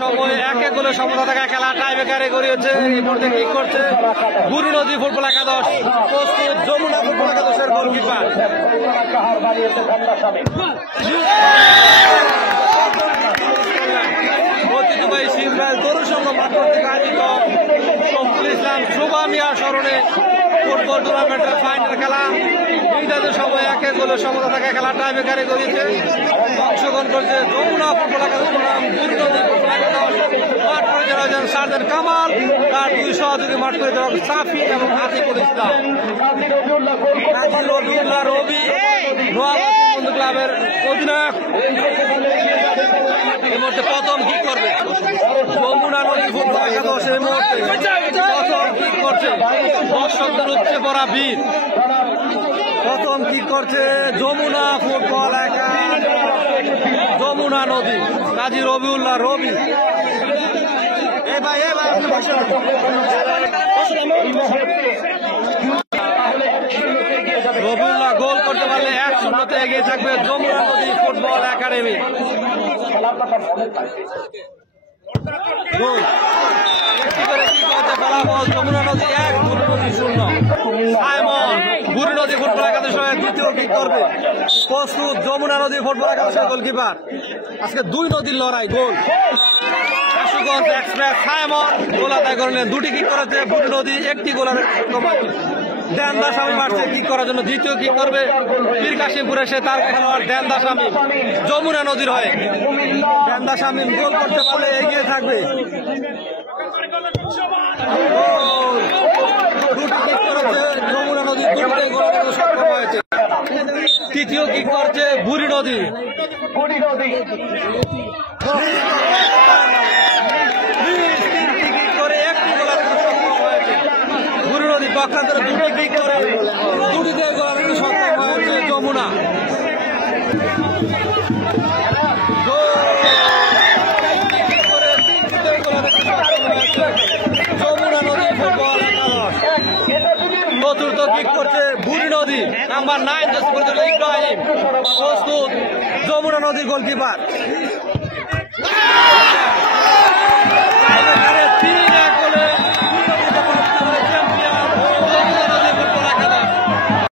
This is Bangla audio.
সময় এক এক গোলে সমতা থাকা খেলা টাইব্রেকারে গড়িয়েছে। এই মুহূর্তে কি করছে বুড়ি নদী ফুটবল একাদশ, প্রস্তুত যমুনা ফুটবল একাদশের গোলকিপার। ঐতিহ্যবাহী শিবরাজ তরুণ সংঘ মাঠ থেকে আয়োজিত শফিকুল ইসলাম শোভা মিয়ার স্মরণে ফুটবল টুর্নামেন্টের ফাইনাল খেলা নির্ধারিত সময় এক এক গোলে সমতা থাকা খেলা টাইব্রেকারে গড়িয়েছে। অংশগ্রহণ করছে যমুনা ফুটবল একাদশ বনাম বুড়ি নদী ফুটবল একাদশ। মাঠ পরিচালনা সার্জেন্ট কামাল, তার দুই সহযোগী মাঠ পরিচালক সাফি এবং আতিকুল ইসলাম। রবিউল্লাহ রবি নোয়াবাদ বন্ধু ক্লাবের অধিনায়ক এই মুহূর্তে প্রথম কিক করবে যমুনা নদী ফুটবল একাদশ। এই মুহূর্তে প্রথম কিক করছে দর্শকদের উচ্চে পড়া বীর। প্রথম কিক করছে যমুনা ফুটবল একাদশ, যমুনা নদী কাজী রবিউল্লাহ রবি। রবিউল্লাহ গোল করতে পারলে 1-0 এগিয়ে থাকবে যমুনা নদী ফুটবল একাডেমি। ফলাফল যমুনা নদী 1, বুড়ি নদী 0। সাইমন বুড়ি নদী ফুটবল একাদশের দ্বিতীয় কিক করবে, প্রস্তুত যমুনা নদী ফুটবল একাদশের গোলকিপার। আজকে দুই নদীর লড়াই, গোল আশুগঞ্জ এক্সপ্রেস সাইমন গোল আদায় করলেন। দুটি কিক করেছে বুড়ি নদী, একটি গোলের দেনদা স্বামী মারছে কিক করার জন্য। দ্বিতীয় কিক করবে পীর কাশিমপুরে সে তার খেলোয়াড় দেনদা স্বামী যমুনা নদীর হয়ে। দেনদা স্বামী গোল করতে পারলে এগিয়ে থাকবে। দুটি কিক করেছে যমুনা নদী, দুটোই গোল করতে সক্ষম হয়েছে। তৃতীয় কিক করছে বুড়ি নদী। পক্ষান্তরে দুটি কিক করে দুটিতে গোল করতে সক্ষম হয়েছে যমুনা। যমুনা নদী ফুটবল একাদশ। চতুর্থ কিক করছে বুড়ি নদী, নাম্বার 9 ইব্রাহিম। প্রস্তুত যমুনা নদী গোলকিপার।